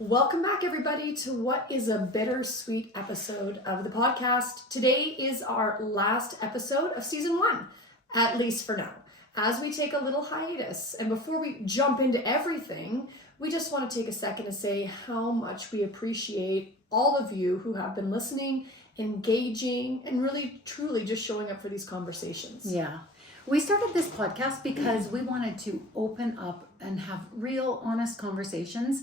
Welcome back, everybody, to what is a bittersweet episode of the podcast. Today is our last episode of season 1, at least for now, as we take a little hiatus. And before we jump into everything, we just want to take a second to say how much we appreciate all of you who have been listening, engaging, and really, truly just showing up for these conversations. Yeah. We started this podcast because we wanted to open up and have real, honest conversations.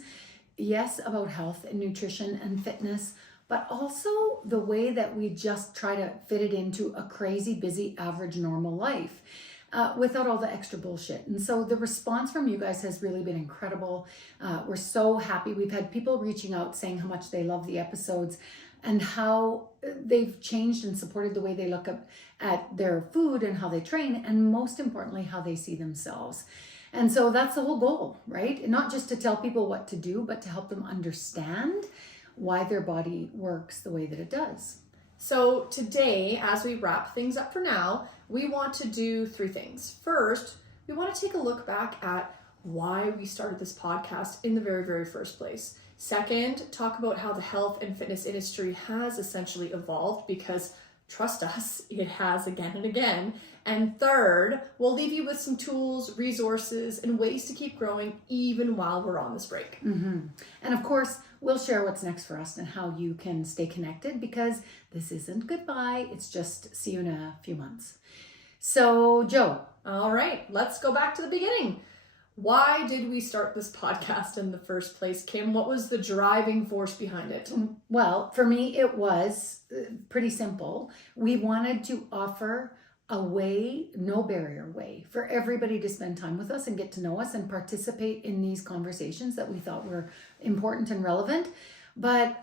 Yes, about health and nutrition and fitness, but also the way that we just try to fit it into a crazy, busy, average, normal life without all the extra bullshit. And so the response from you guys has really been incredible. We're so happy. We've had people reaching out saying how much they love the episodes and how they've changed and supported the way they look at their food and how they train, and most importantly, how they see themselves. And so that's the whole goal, right? Not just to tell people what to do, but to help them understand why their body works the way that it does. So today, as we wrap things up for now, we want to do 3 things. First, we want to take a look back at why we started this podcast in the very, very first place. Second, talk about how the health and fitness industry has essentially evolved, because trust us, it has again and again. And third, we'll leave you with some tools, resources, and ways to keep growing even while we're on this break. Mm-hmm. And of course, we'll share what's next for us and how you can stay connected, because this isn't goodbye. It's just see you in a few months. So, Joe. All right, let's go back to the beginning. Why did we start this podcast in the first place, Kim? What was the driving force behind it? Well, for me, it was pretty simple. We wanted to offer a way, no barrier way, for everybody to spend time with us and get to know us and participate in these conversations that we thought were important and relevant. But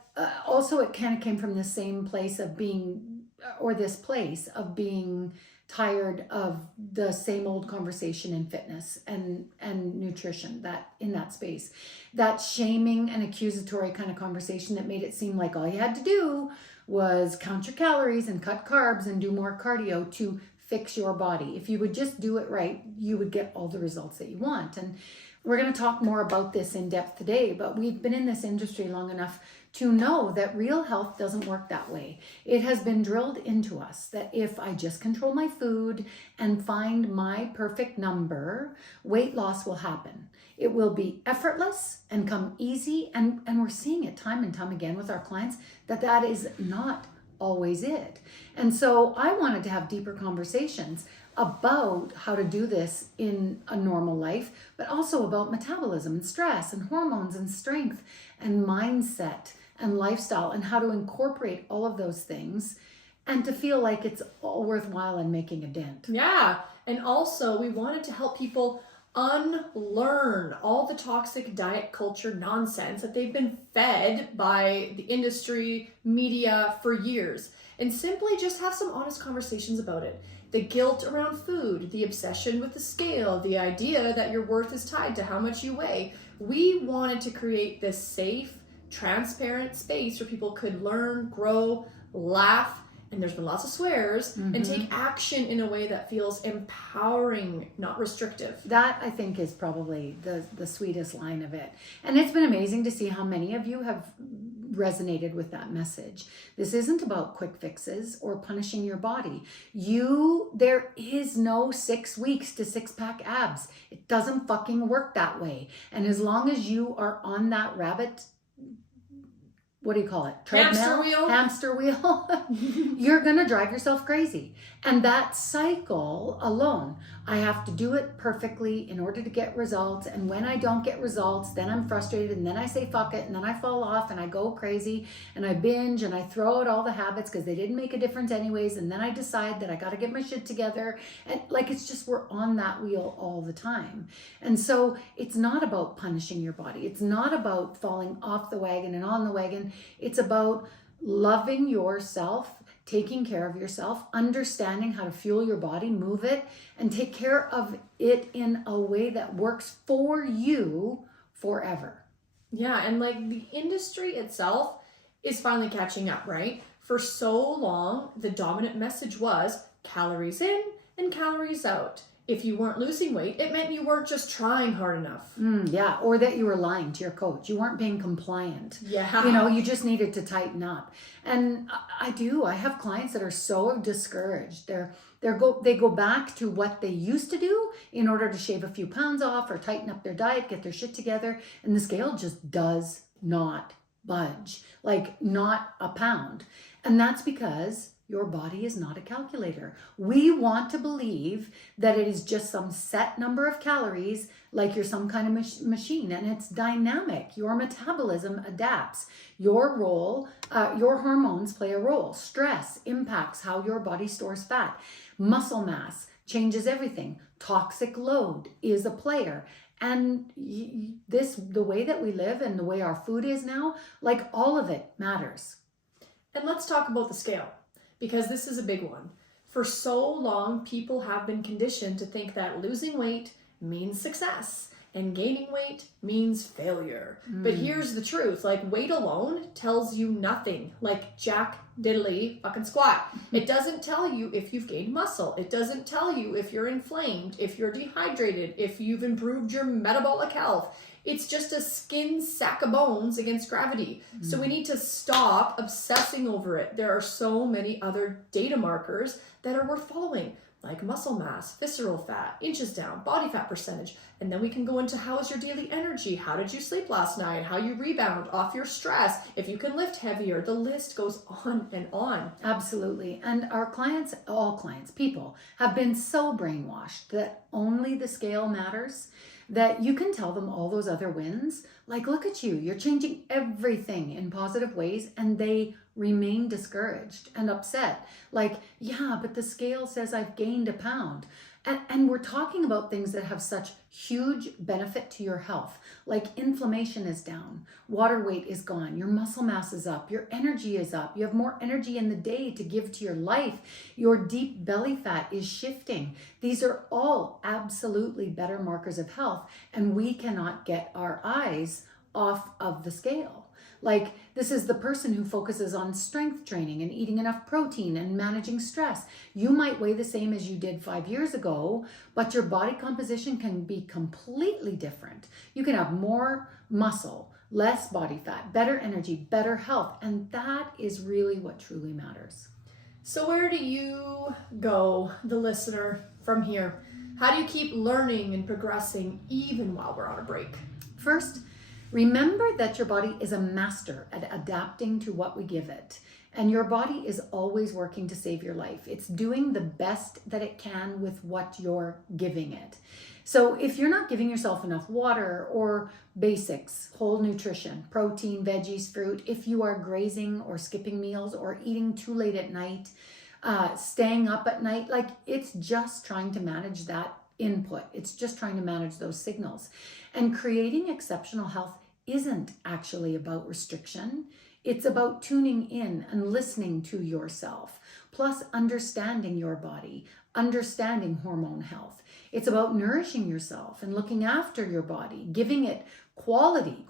also it kind of came from the same place of being, or this place of being tired of the same old conversation in fitness and nutrition, that in that space, that shaming and accusatory kind of conversation that made it seem like all you had to do was count your calories and cut carbs and do more cardio to fix your body. If you would just do it right, you would get all the results that you want. And we're going to talk more about this in depth today, but we've been in this industry long enough to know that real health doesn't work that way. It has been drilled into us that if I just control my food and find my perfect number, weight loss will happen. It will be effortless and come easy. And we're seeing it time and time again with our clients that is not always it. And so I wanted to have deeper conversations about how to do this in a normal life, but also about metabolism and stress and hormones and strength and mindset and lifestyle, and how to incorporate all of those things and to feel like it's all worthwhile and making a dent. Yeah. And also we wanted to help people unlearn all the toxic diet culture nonsense that they've been fed by the industry, media for years, and simply just have some honest conversations about it. The guilt around food, the obsession with the scale, the idea that your worth is tied to how much you weigh. We wanted to create this safe, transparent space where people could learn, grow, laugh, and there's been lots of swears, and take action in a way that feels empowering, not restrictive. That, I think, is probably the sweetest line of it. And it's been amazing to see how many of you have resonated with that message. This isn't about quick fixes or punishing your body. There is no 6 weeks to 6-pack abs. It doesn't fucking work that way. And as long as you are on that rabbit, what do you call it? Treadmill? Hamster wheel. You're going to drive yourself crazy. And that cycle alone, I have to do it perfectly in order to get results. And when I don't get results, then I'm frustrated. And then I say, fuck it. And then I fall off and I go crazy and I binge and I throw out all the habits because they didn't make a difference anyways. And then I decide that I got to get my shit together. And it's just, we're on that wheel all the time. And so it's not about punishing your body. It's not about falling off the wagon and on the wagon. It's about loving yourself, taking care of yourself, understanding how to fuel your body, move it, and take care of it in a way that works for you forever. Yeah, and the industry itself is finally catching up, right? For so long, the dominant message was calories in and calories out. If you weren't losing weight, it meant you weren't just trying hard enough. Yeah, or that you were lying to your coach. You weren't being compliant. Yeah. You know, you just needed to tighten up. And I have clients that are so discouraged. They go back to what they used to do in order to shave a few pounds off or tighten up their diet, get their shit together, and the scale just does not budge, like not a pound. And that's because your body is not a calculator. We want to believe that it is just some set number of calories, like you're some kind of machine, and it's dynamic. Your metabolism adapts. Your role, your hormones play a role. Stress impacts how your body stores fat. Muscle mass changes everything. Toxic load is a player. And the way that we live and the way our food is now, like all of it matters. And let's talk about the scale, because this is a big one. For so long, people have been conditioned to think that losing weight means success and gaining weight means failure. But here's the truth, like weight alone tells you nothing, like jack diddly fucking squat. It doesn't tell you if you've gained muscle. It doesn't tell you if you're inflamed, if you're dehydrated, if you've improved your metabolic health. It's just a skin sack of bones against gravity. So we need to stop obsessing over it. There are so many other data markers that are worth following, like muscle mass, visceral fat, inches down, body fat percentage. And then we can go into how is your daily energy? How did you sleep last night? How you rebound off your stress? If you can lift heavier, the list goes on and on. Absolutely. And our clients, all clients, people have been so brainwashed that only the scale matters, that you can tell them all those other wins. Like, look at you, you're changing everything in positive ways, and they remain discouraged and upset. Like, yeah, but the scale says I've gained a pound. And we're talking about things that have such huge benefit to your health, like inflammation is down, water weight is gone, your muscle mass is up, your energy is up, you have more energy in the day to give to your life, your deep belly fat is shifting. These are all absolutely better markers of health, and we cannot get our eyes off of the scale. Like, this is the person who focuses on strength training and eating enough protein and managing stress. You might weigh the same as you did 5 years ago, but your body composition can be completely different. You can have more muscle, less body fat, better energy, better health, and that is really what truly matters. So where do you go, the listener, from here? How do you keep learning and progressing even while we're on a break? First, remember that your body is a master at adapting to what we give it. And your body is always working to save your life. It's doing the best that it can with what you're giving it. So if you're not giving yourself enough water or basics, whole nutrition, protein, veggies, fruit, if you are grazing or skipping meals or eating too late at night, staying up at night, like, it's just trying to manage that input. It's just trying to manage those signals. And creating exceptional health isn't actually about restriction. It's about tuning in and listening to yourself, plus understanding your body, understanding hormone health. It's about nourishing yourself and looking after your body, giving it quality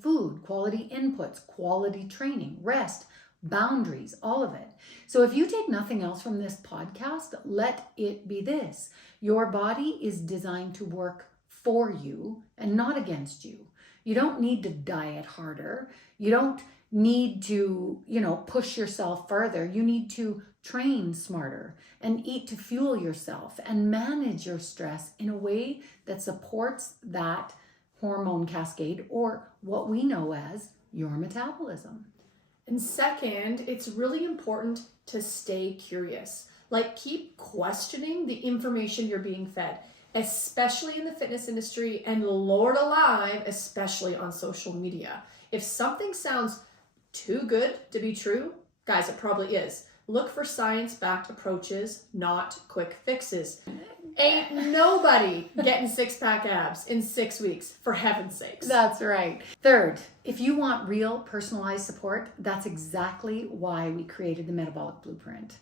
food, quality inputs, quality training, rest, boundaries, all of it. So if you take nothing else from this podcast, let it be this. Your body is designed to work for you and not against you. You don't need to diet harder. You don't need to, push yourself further. You need to train smarter and eat to fuel yourself and manage your stress in a way that supports that hormone cascade, or what we know as your metabolism. And second, it's really important to stay curious. Like, keep questioning the information you're being fed, especially in the fitness industry, and Lord alive, especially on social media. If something sounds too good to be true, guys, it probably is. Look for science-backed approaches, not quick fixes. Ain't nobody getting six-pack abs in 6 weeks, for heaven's sakes. That's right. Third, if you want real personalized support, that's exactly why we created the Metabolic Blueprint.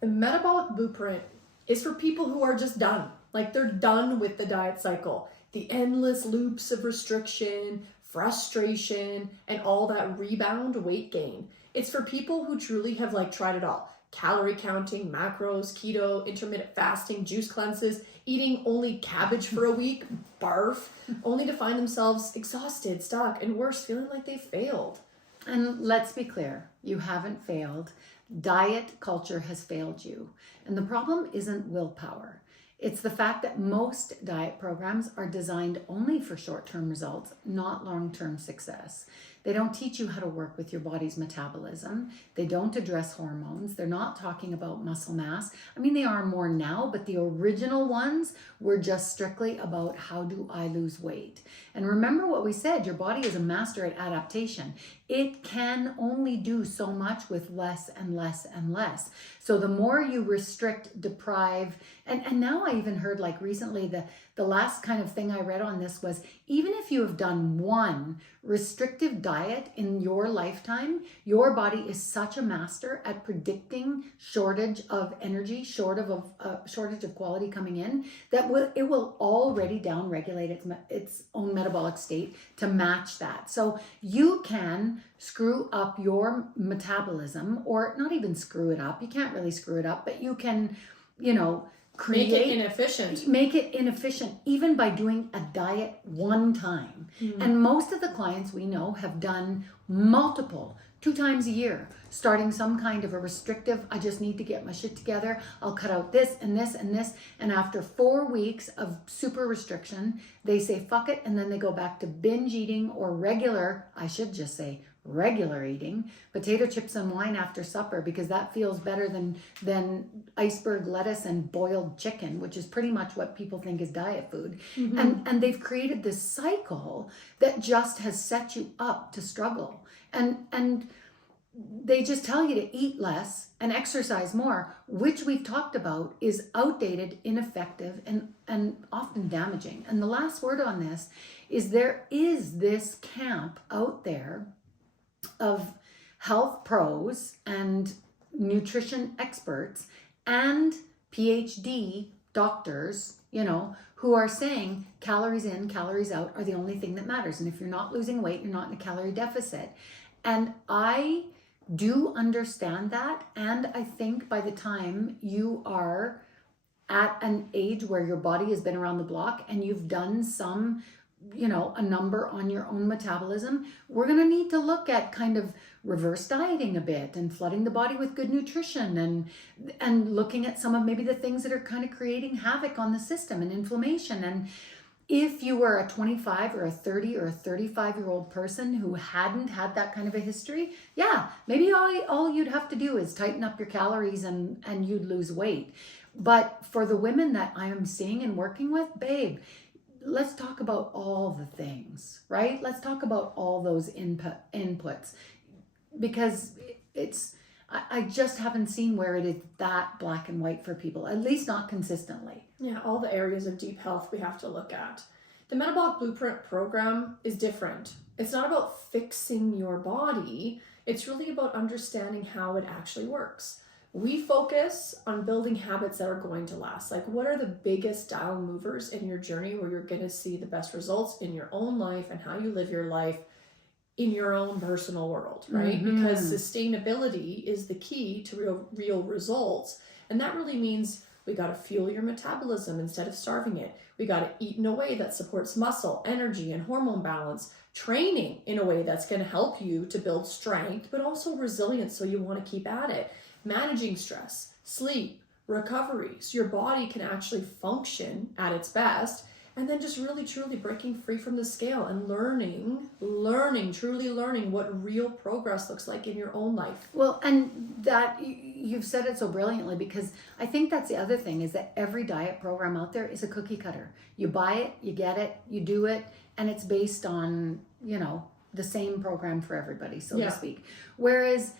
The Metabolic Blueprint is for people who are just done. Like, they're done with the diet cycle. The endless loops of restriction, frustration, and all that rebound weight gain. It's for people who truly have tried it all. calorie counting, macros, keto, intermittent fasting, juice cleanses, eating only cabbage for a week, barf, only to find themselves exhausted, stuck, and worse, feeling like they failed. And let's be clear, you haven't failed. Diet culture has failed you. And the problem isn't willpower. It's the fact that most diet programs are designed only for short-term results, not long-term success. They don't teach you how to work with your body's metabolism. They don't address hormones. They're not talking about muscle mass. I mean, they are more now, but the original ones were just strictly about how do I lose weight. And remember what we said, your body is a master at adaptation. It can only do so much with less and less and less. So the more you restrict, deprive, and now I even heard like recently the last kind of thing I read on this was even if you have done one restrictive diet in your lifetime, your body is such a master at predicting shortage of energy, shortage of quality coming in, that it will already down-regulate its own metabolic state to match that. So you can screw up your metabolism, or not even screw it up. You can't really screw it up, but you can, Make it inefficient. Make it inefficient even by doing a diet one time. And most of the clients we know have done multiple, 2 times a year, starting some kind of a restrictive, I just need to get my shit together. I'll cut out this and this and this. And after 4 weeks of super restriction, they say, fuck it. And then they go back to binge eating or regular, I should just say, regular eating, potato chips and wine after supper, because that feels better than iceberg lettuce and boiled chicken, which is pretty much what people think is diet food. And they've created this cycle that just has set you up to struggle. And they just tell you to eat less and exercise more, which we've talked about is outdated, ineffective, and often damaging. And the last word on this is there is this camp out there of health pros and nutrition experts and PhD doctors, who are saying calories in, calories out are the only thing that matters. And if you're not losing weight, you're not in a calorie deficit. And I do understand that. And I think by the time you are at an age where your body has been around the block and you've done some a number on your own metabolism, we're going to need to look at kind of reverse dieting a bit and flooding the body with good nutrition and looking at some of maybe the things that are kind of creating havoc on the system and inflammation. And if you were a 25 or a 30 or a 35-year-old person who hadn't had that kind of a history, yeah, maybe all you'd have to do is tighten up your calories and you'd lose weight. But for the women that I am seeing and working with, babe, let's talk about all the things, right? Let's talk about all those inputs, because I just haven't seen where it is that black and white for people, at least not consistently. Yeah, all the areas of deep health we have to look at. The Metabolic Blueprint program is different. It's not about fixing your body. It's really about understanding how it actually works. We focus on building habits that are going to last. Like, what are the biggest dial movers in your journey where you're going to see the best results in your own life and how you live your life in your own personal world, right? Because sustainability is the key to real results. And that really means we got to fuel your metabolism instead of starving it. We got to eat in a way that supports muscle, energy, and hormone balance. Training in a way that's going to help you to build strength, but also resilience so you want to keep at it. Managing stress, sleep, recovery, so your body can actually function at its best, and then just really truly breaking free from the scale and truly learning what real progress looks like in your own life. Well, and that you've said it so brilliantly, because I think that's the other thing, is that every diet program out there is a cookie cutter. You buy it, you get it, you do it, and it's based on, the same program for everybody, so to speak. Whereas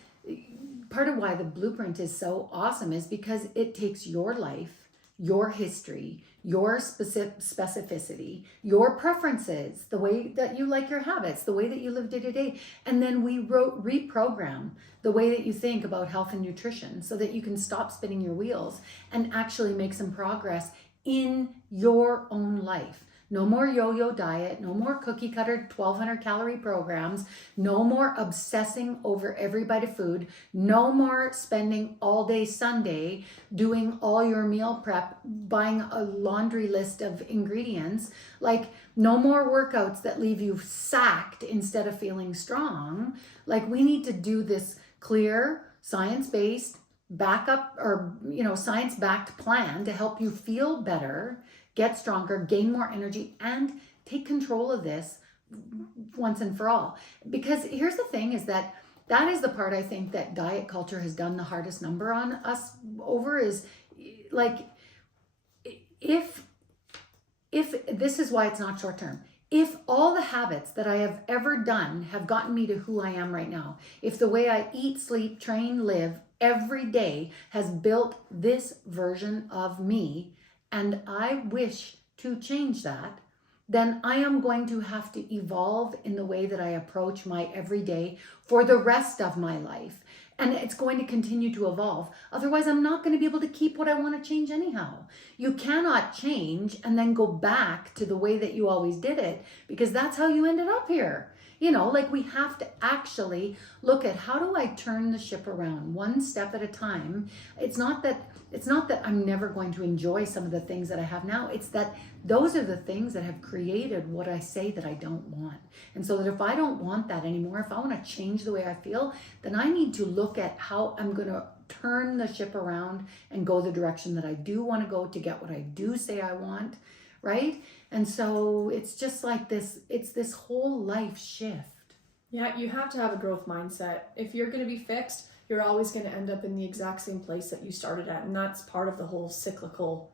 part of why the blueprint is so awesome is because it takes your life, your history, your specificity, your preferences, the way that you like your habits, the way that you live day to day. And then we reprogram the way that you think about health and nutrition so that you can stop spinning your wheels and actually make some progress in your own life. No more yo-yo diet, no more cookie cutter 1200 calorie programs, no more obsessing over every bite of food, no more spending all day Sunday doing all your meal prep, buying a laundry list of ingredients, like no more workouts that leave you sacked instead of feeling strong. Like we need to do this clear, science-based, backup or science-backed plan to help you feel better, get stronger, gain more energy, and take control of this once and for all. Because here's the thing is that is the part I think that diet culture has done the hardest number on us over is like, if this is why it's not short term. If all the habits that I have ever done have gotten me to who I am right now, if the way I eat, sleep, train, live every day has built this version of me, and I wish to change that, then I am going to have to evolve in the way that I approach my everyday for the rest of my life. And it's going to continue to evolve. Otherwise, I'm not going to be able to keep what I want to change anyhow. You cannot change and then go back to the way that you always did it, because that's how you ended up here. Like we have to actually look at how do I turn the ship around one step at a time. It's not that I'm never going to enjoy some of the things that I have now. It's that those are the things that have created what I say that I don't want. And so that if I don't want that anymore, if I want to change the way I feel, then I need to look at how I'm going to turn the ship around and go the direction that I do want to go to get what I do say I want, right? And so it's just like this, it's this whole life shift. Yeah, you have to have a growth mindset. If you're going to be fixed, you're always going to end up in the exact same place that you started at. And that's part of the whole cyclical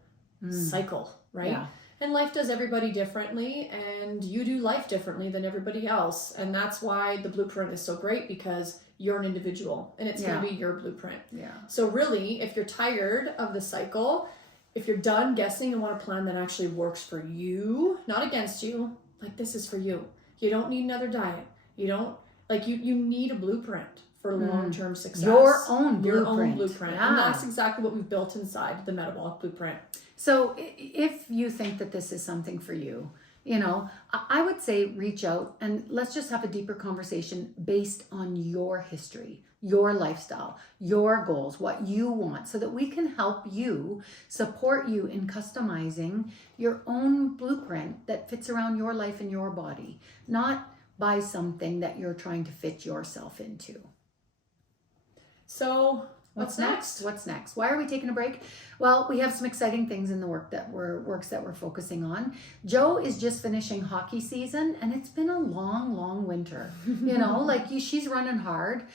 cycle, right? Yeah. And life does everybody differently, and you do life differently than everybody else. And that's why the blueprint is so great, because you're an individual and it's going to be your blueprint. Yeah. So really, if you're tired of the cycle, if you're done guessing and want a plan that actually works for you, not against you, like this is for you. You don't need another diet. You don't, like you need a blueprint for long-term success. Your own blueprint. Your own blueprint. Yeah. And that's exactly what we've built inside the Metabolic Blueprint. So if you think that this is something for you, I would say reach out and let's just have a deeper conversation based on your history, your lifestyle, your goals, what you want, so that we can help you, support you in customizing your own blueprint that fits around your life and your body, not by something that you're trying to fit yourself into. So what's next? What's next? Why are we taking a break? Well, we have some exciting things in the works that we're focusing on. Joe is just finishing hockey season, and it's been a long winter. She's running hard.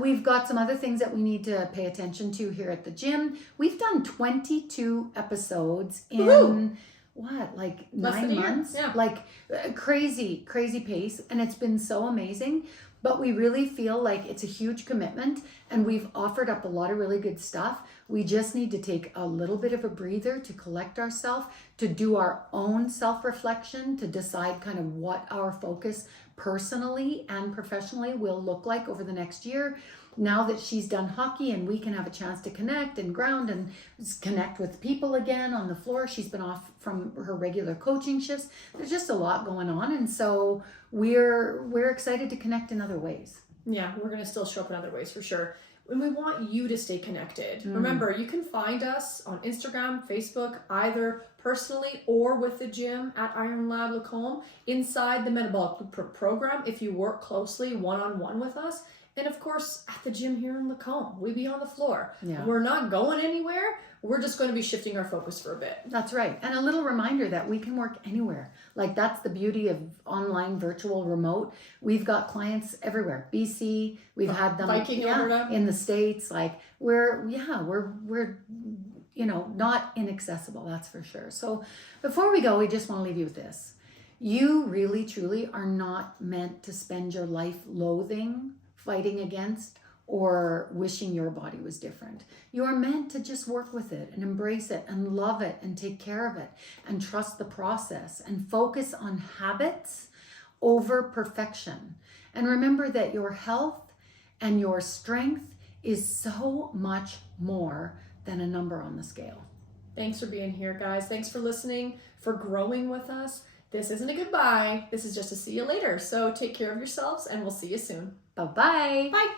We've got some other things that we need to pay attention to here at the gym. We've done 22 episodes in Woo-hoo! What, like Less 9 than a year. months? Yeah. Like crazy pace, and it's been so amazing. But we really feel like it's a huge commitment, and we've offered up a lot of really good stuff. We just need to take a little bit of a breather to collect ourselves, to do our own self-reflection, to decide kind of what our focus personally and professionally will look like over the next year. Now that she's done hockey and we can have a chance to connect and ground and connect with people again on the floor. She's been off from her regular coaching shifts. There's just a lot going on. And so we're excited to connect in other ways. Yeah, we're going to still show up in other ways for sure. And we want you to stay connected. Remember, you can find us on Instagram, Facebook, either personally or with the gym at Iron Lab Lacombe, inside the Metabolic Blueprint program if you work closely one-on-one with us. And of course, at the gym here in Lacombe, we be on the floor. Yeah. We're not going anywhere. We're just going to be shifting our focus for a bit. That's right. And a little reminder that we can work anywhere. Like that's the beauty of online, virtual, remote. We've got clients everywhere. BC, we've had them Viking, Alberta. in the States. Like we're not inaccessible, that's for sure. So before we go, we just want to leave you with this. You really, truly are not meant to spend your life loathing, fighting against, or wishing your body was different. You are meant to just work with it and embrace it and love it and take care of it and trust the process and focus on habits over perfection. And remember that your health and your strength is so much more than a number on the scale. Thanks for being here, guys. Thanks for listening, for growing with us. This isn't a goodbye. This is just a see you later. So take care of yourselves, and we'll see you soon. Bye-bye. Bye.